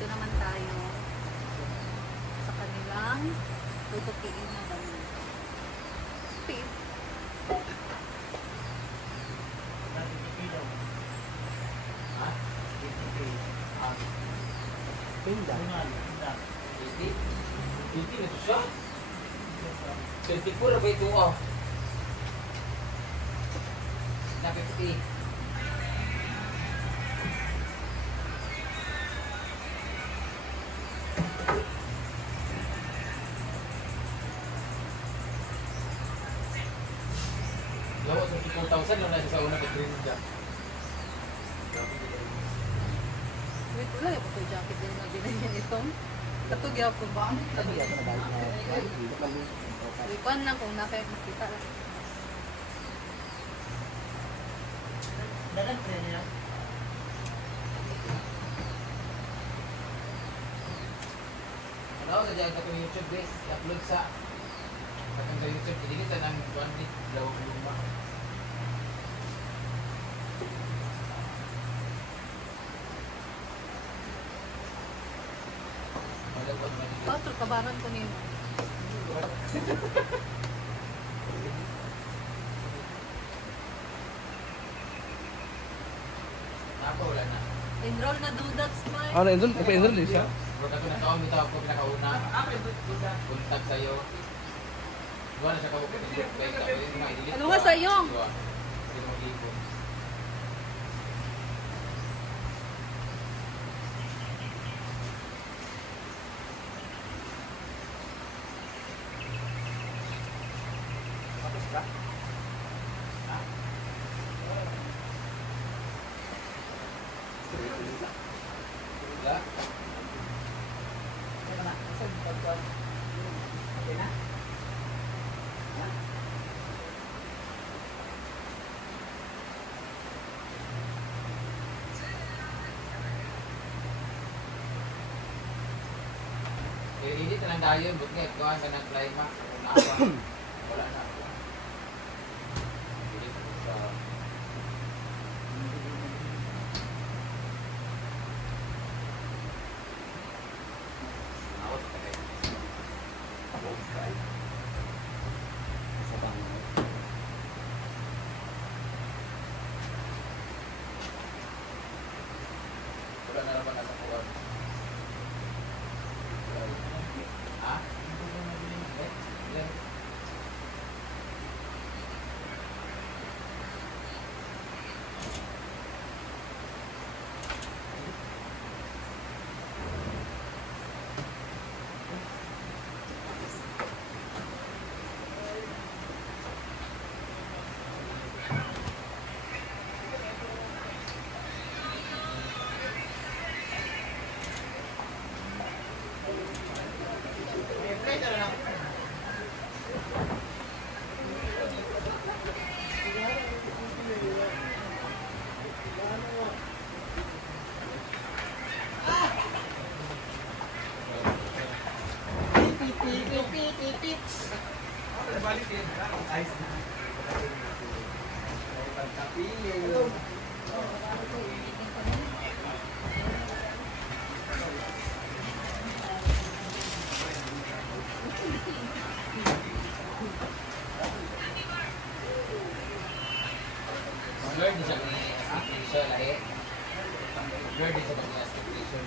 Dito naman tayo sa kanilang tutukiin na dami. Speed. Pinda. Hindi na siya. 24 ba ito oh? Napipiti. Lawas ng 2,000 lang nasa sa una ka dream dyan. Wait, wala yung photo jacket din na binigyan itong. Katugyaw ko ba? Sabi yan sa balik na hindi mali. Ipan lang kung nakita lang. Dagan pa niya. Ano sa dyan sa kong YouTube guys? I-upload sa katang sa YouTube. Iligit ng 1 week. Lawag luma. Patro, kabaran ko niyo. Napa wala na. Enroll na dudat smile. Ah, na-enroll? Napa-enroll din siya? Huwag ako nakaon dito ako pinakauna. Kontak sa'yo. Diba na siya kawag. Ano nga sa'yo? Hindi mo ibon. Tapos ka? Wala? Okay na? I-edit na lang tayo. Buti nga, ikaw ang ganang climax. Wala na. Edit ako sa... Awas ka kayo. Okay. Sa bangay. Wala na naman nasa kuwan. Ha? Ilan? Blur din siya kung expectation lahi. Blur din siya kung expectation.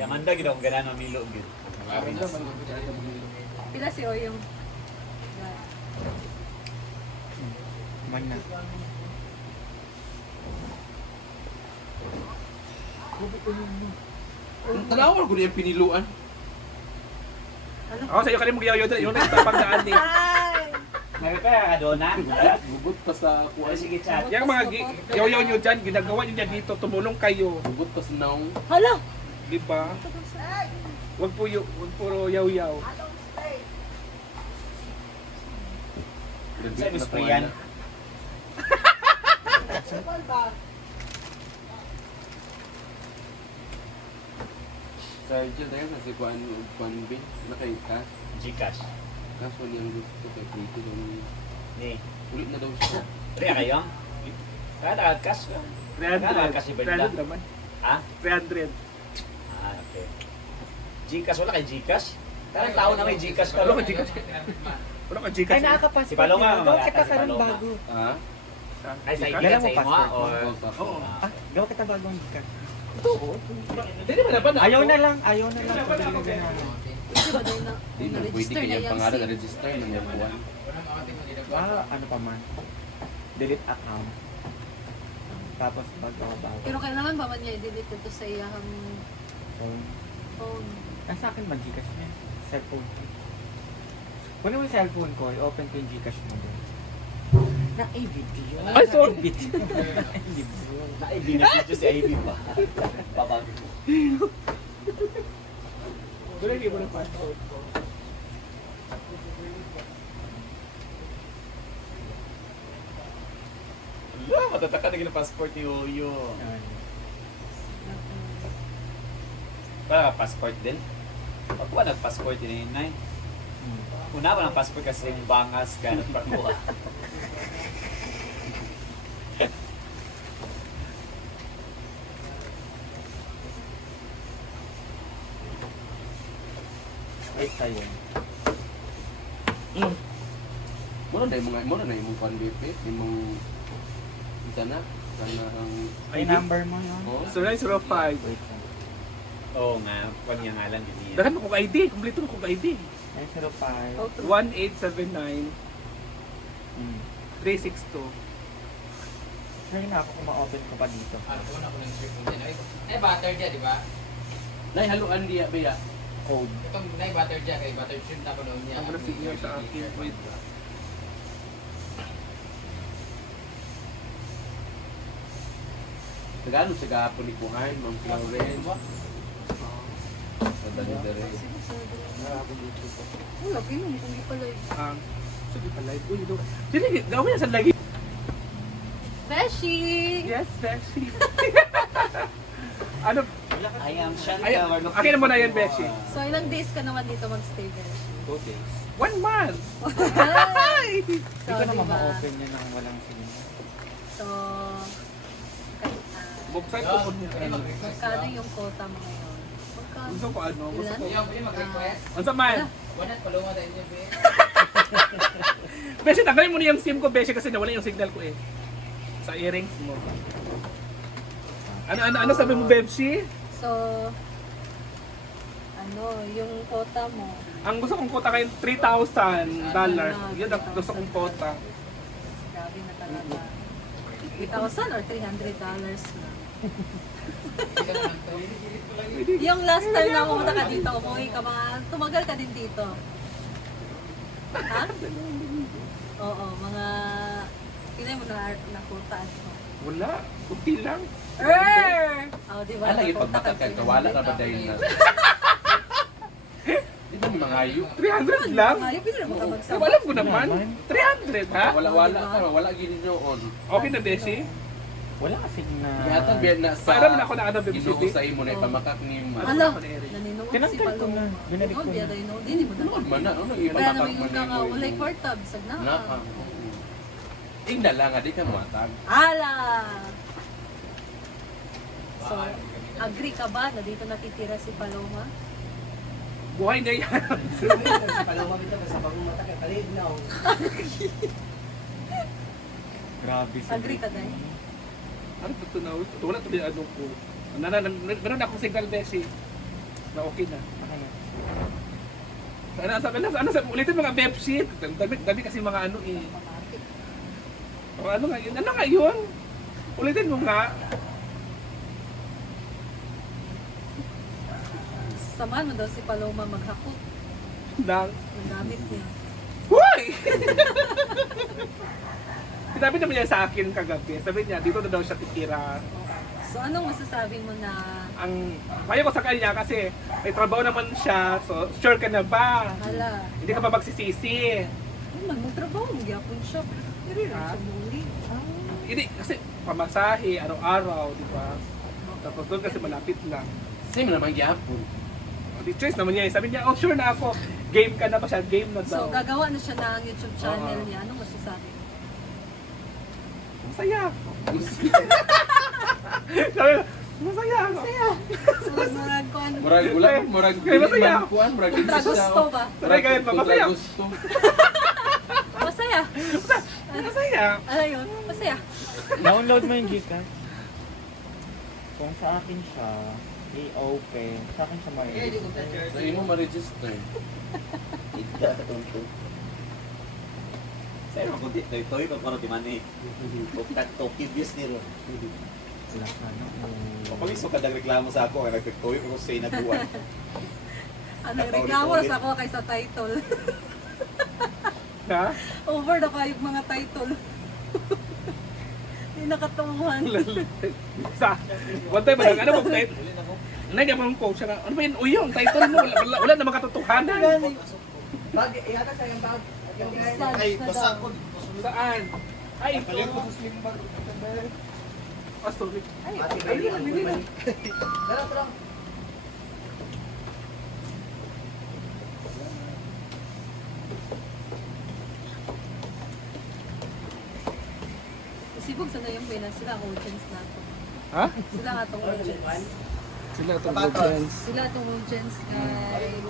Yang anda gid akong ganahan mamilo gid. Amin daw, man. Pila si Oyong. Man na. Tanawan ko yung piniluan. Ano? Ako sa'yo ka rin mag-yaw yun. Yung nagtapagdaan eh. Nagkaya ka doon na. Bubot pa sa Oh, kuwan. sige chat. Yung mga yaw-yaw nyo dyan, ginagawa nyo dyan dito, tumulong kayo. Bubot pa sa naong. Hala! Di ba? Huwag puro yaw-yaw. Sa spray yan. Sa Angel tayo kasi kuwan bin. Nakaita. Gcash. Kaso niyang gusto kay Prito. Ni. Ulit na daw siya. Kaya kayo? Kada cash ka. 300. Kasi 300 naman. Ha? 300. Ah, okay. Gcash wala kay Gcash? Tarang tao na may Gcash ka. Wala ka Gcash. Wala ka Gcash. Ay, nakakapasok. Si Paloma, Gawa mga kita si karong Paloma. bago. Ha? Ay, sa Gcash? ilan Dala mo sa imo passport or... Oo. Ah, gawa kita bagong ka. Hindi mo naman. Ayaw na lang. Ayaw na lang. Pabili ka ganyan. Di ba dahil na, Hindi na, pwede na-register na kanya yung pangalan SIM. na register na yung kuwan. Ano pa man. Delete account. Tapos bago. Pero kailangan ba man niya i-delete ito sa iyang phone? Ang sa akin man Gcash niya. Cellphone ko. Kunin mo yung cellphone ko, i-open ko yung Gcash mo doon. Na-video. Ay, sorry. Na-video. Naibinigit si Ivy pa. Babag. Wala hindi mo na passport. Wala, matataka na yung passport ni Uyo. Para passport din? Pag ba nag-passport din yun, Nay? Una ba ng passport kasi yung bangas, ganot pa kuha. Wait tayo. Muna na yung kuwan BP. Yung isa na. Sana ang... Ay, number mo yun. Oh. 0905. Wait lang. Oo nga, pag niya ngalan din niya. Dahan mo kong ID. Kompleto mo kong ID. 905. 1879 Hmm. 362. Try na ako kung ma-open ko pa dito. Ay, butter dyan, di ba? Nay, haluan diya, Bea. Code. Itong nay butter dyan, kay butter shrimp na doon niya. Ang signal sa akin. Wait. Tagalog sa gapon ni Kuhan, Ma'am Florence. Sa Dali-Dali. Wala, pinom kung di pala yun. Sige pala. Uy, ito. Sige, gawin na sa lagi. Beshi! Yes, Beshi. Ano? I am Shanta. Ay, akin na muna yan, Beshi. So, ilang days ka naman dito magstay, Beshi? 2 days. 1 month. Ay! Hindi So, ko naman diba? ma-open yan ng walang signal. So, Buksan ko po niya. magkano yung quota mo ngayon? Magkano? Gusto ko ano? Gusto ko. Yung pwede mag-request. Ano sa man? Wala, palunga tayo niya, be. Beshi, tanggalin mo na yung SIM ko, Beshi, kasi nawala yung signal ko eh. Sa earrings mo. Ano sabi mo, Beshi? So, ano, yung quota mo? Ang gusto kong quota kayo, $3,000. Yun ang gusto kong quota. Grabe na talaga. 3,000 or $300 na. Yung last time na pumunta ka dito, umuwi ka tumagal ka din dito. Ha? Oo, mga, pinay mo na quotaan mo. Wala. Kunti lang. Oh, di ba? Ano yung Napunta pagbakat ka ka, wala na ba dahil na? Di ba mga ayo? 300 lang. Ayaw, pwede naman ka magsama. Alam ko naman. 300, ha? Wala ka, wala gini noon. Okay na, Beshi? Wala kasi na... Kaya biyan na sa... Para man ako na ano, Baby Ginoo City. sa imo na ipamakak ni Ma. Hala, naninungod si Tinanggal ko Paloma. na. Binalik ko na. Hindi mo na. Ano man na, ano Kaya ipamakak naman yung man ka nga, ni walay kwartab, sag na. Na, Ingna lang, di ka matag. Hala! So, agree ka ba na dito natitira si Paloma? Buhay na yan. Grabe sila. Agree ka dahil? Ano ba ito na? Wala ito yung ano ko. Meron akong signal, Beshi. Na okay na. Okay na. Ulitin mga beb sheet. Dami kasi mga ano eh. O, ano nga yun? Ano nga yun? Ulitin mo nga. Samahan mo daw si Paloma maghakot Nang, ng gamit niya. Hoy! Sinabi naman niya sa akin kagabi. Sabi niya, dito na daw siya titira. So anong masasabi mo na Ang payo ko sa kanya kasi may trabaho naman siya. So, sure ka na ba? hala, Hindi ka ba magsisisi? ay man, magtrabaho, magyapon siya. Pero rin Ha? siya muli. Hindi, kasi pamasahe, araw-araw, di ba? Tapos doon kasi malapit lang. Same naman gyapon. Di choice naman niya. Sabi niya, oh sure na ako. Game ka na ba siya? Game na So daw. gagawa na siya ng YouTube channel Oo. niya. Anong masasabi? Masaya ako. Sabi niya, masaya ako. So murag ko ano? Murag ulan, murag Kaya masaya. man kuan, murag Kontra gusto ba? Sabi ganyan pa, masaya. gusto. Masaya. Masaya. Ano yun? Masaya. Download mo yung Gcash. Kung sa akin siya, i-open. Sa akin siya ma-register. Sa imo ma-register. Sa'yo, kung di, toy pa para di man eh. Tokibis ni Ron. Wala ka na. Papagiso ka nagreklamo sa ako, kaya nagtagtoy ko sa inaguan. Ano, reklamo ras ako kay sa title. Ha? Over na kayo mga title. Hindi nakatuhan. Sa, one time, ano bang title? Nagyan mo ko siya ano ba yun? Uy, yung title mo, wala na makatotohanan. Ay, basa ko. Saan? Ay, ito. Ah, sorry. Sibog sana yung pinas. Sila ang audience na to. Ha? Sila nga itong audience. Sila itong audience. Sila itong audience, guys.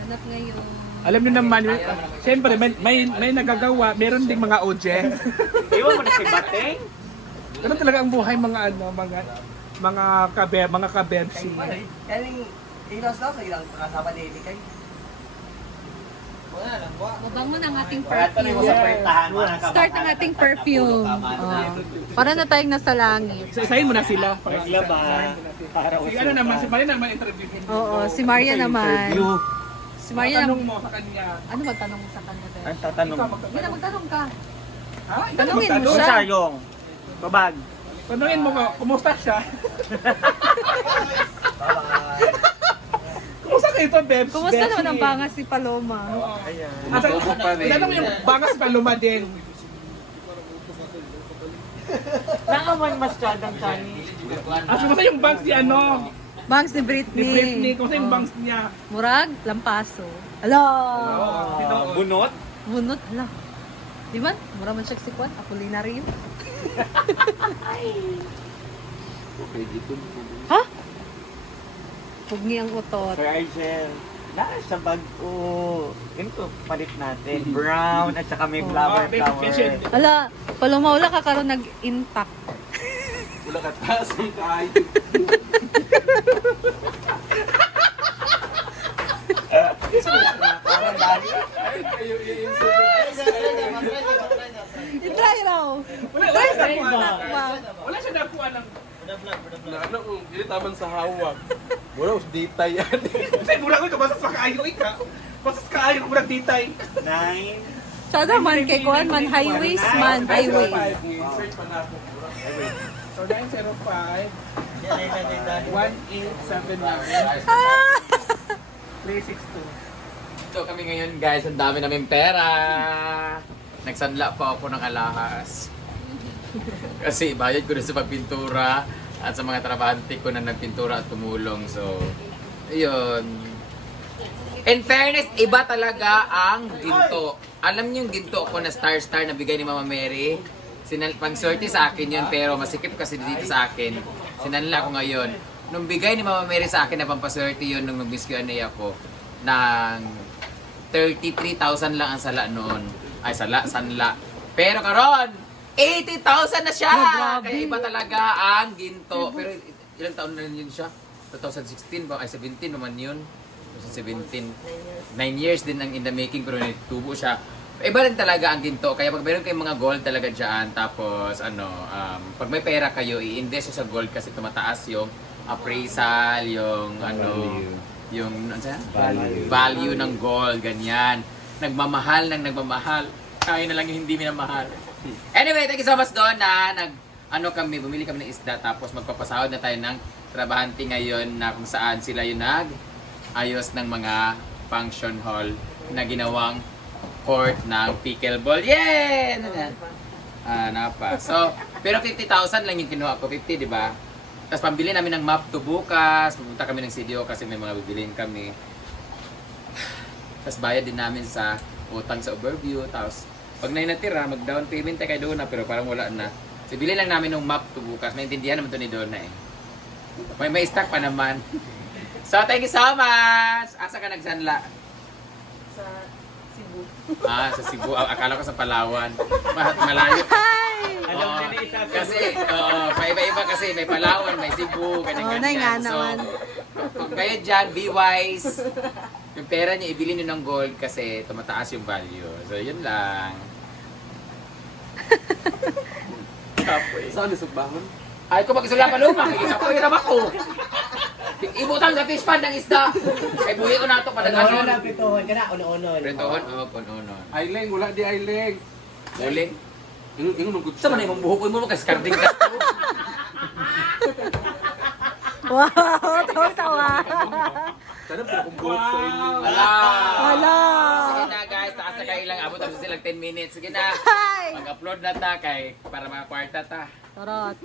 Hanap ngayon. Alam niyo naman, siyempre may nagagawa, meron ding mga audience. Iwan mo na si Bateng. Ganun talaga ang buhay mga ano, mga kabebsi. Kaning ilas daw sa ilang kasama ni Kay. Mabango na ang ating Kaya ito na mo sa perfume. pertahan. Start ang ating perfume. Para na tayong nasa langit. So, isahin mo na sila. Maglaba. Para Si ano naman, si Maria naman interview. Oo, si Maria naman. Si Maria Tanong naman. mo sa kanya. Ano magtanong mo sa kanya? Bel? Ang tatanong Ikaw mo. Hindi na magtanong ka. Ha? Ikaw Tanungin mo magtanong? siya. Sayong. Babag. Tanungin mo ko, kumusta siya? Kumusta kayo ito, Bebs? Kumusta naman ang bangas si Paloma? Ayan. Matubog pa rin. Tanong mo yung bangas paluma din. Nakaman masyadang Chinese. Kumusta yung bangs ni ano? Bangs ni Ni Britney. Britney. Kumusta yung bangs niya? Murag, lampaso. Hala! Bunot. Bunot, hala. Di ba? Mura man siya si Kwan. Apolinary yun. Okay, dito. Ha? Pugni ang utot. Sir Argel. Nara siya bago. Ganito, palit natin. Brown at saka may flower. Hala, Paloma, wala ka karon nag-intact. Wala ka taas ang kaay. I-try raw. Wala siya Intact nakuha. ba? Wala siya nakuha ng... Na ano, hindi taman sa hawak. Wala, dita yan. Kasi mura ko ito, basas pa kaayo ika. Basas kaayo ko mura ditay. 9. Sada man kay Kwan, man highways, man highways. Search pa na ako. So 905 1879 Ah! 362. Ito kami ngayon guys, ang dami namin pera. Nagsanla pa ako ng alahas. Kasi bayad ko na sa pagpintura at sa mga trabahante ko na nagpintura at tumulong. So, ayun. In fairness, iba talaga ang ginto. Alam niyo yung ginto ko na star-star na bigay ni Mama Mary? Pang-sorte sa akin yun, pero masikip kasi dito sa akin. Sinanla ko ngayon. Nung bigay ni Mama Mary sa akin na pampaswerte yun, nung nag-miss Q&A ako, ng 33,000 lang ang sala noon. Ay, sanla. Pero karon 80,000 na siya! Oh, grabe. Kaya iba talaga ang ginto. Pero ilang taon na rin yun siya? 2016 ba? Ay, 17 naman yun. 2017. 9 years din ang in the making pero nagtubo siya. Iba rin talaga ang ginto. Kaya pag meron kayong mga gold talaga dyan, tapos pag may pera kayo, i-invest sa gold kasi tumataas yung appraisal, yung yung value ng gold, ganyan. Nagmamahal ng nagmamahal. Kaya na lang yung hindi minamahal. Anyway, thank you so much doon na kami, bumili kami ng isda tapos magpapasahod na tayo ng trabahante ngayon na kung saan sila yung ayos ng mga function hall na ginawang court ng pickleball. Yay! Napa. So, pero 50,000 lang yung kinuha ko. 50, di ba? Tapos pambili namin ng map to bukas. Pupunta kami ng CDO kasi may mga bibiliin kami. Tapos bayad din namin sa utang sa overview. Tapos pag natira, mag-down payment tayo kay Donna pero parang wala na. So, bili lang namin ng map to bukas. Maintindihan naman to ni Donna eh. May stock pa naman. So, thank you so much! Asa ka nagsanla? Sa Cebu. Sa Cebu. Akala ko sa Palawan. Malayo. Alam Oo, ka na isa. kasi, paiba-iba kasi. May Palawan, may Cebu, ganyan-ganyan. nga So, naman. kung kayo dyan, be wise. Yung pera niyo, ibili niyo ng gold kasi tumataas yung value. So, yun lang. Saan nisugbangon? Ay, kung mag-isula pa lumang, ikapoy-ram ako. Ibutang sa fish pond ng isda. Ay, buhi ko na ito Ano na padaganon. pituhon ka na, uno-uno. Prentohon, kuno-uno. Aileng, wala di aileng. Uling. Ingon mong good. Sa man yung buhok mo kasi karding ka. Wow, tawa-tawa. Tanap sila kung buhok sa inyo. Hala! Sige na guys, taas na kayo ilang abot tapos silang 10 minutes. Sige na. Mag-upload na ta kay para mga kwarta ta. Tarot.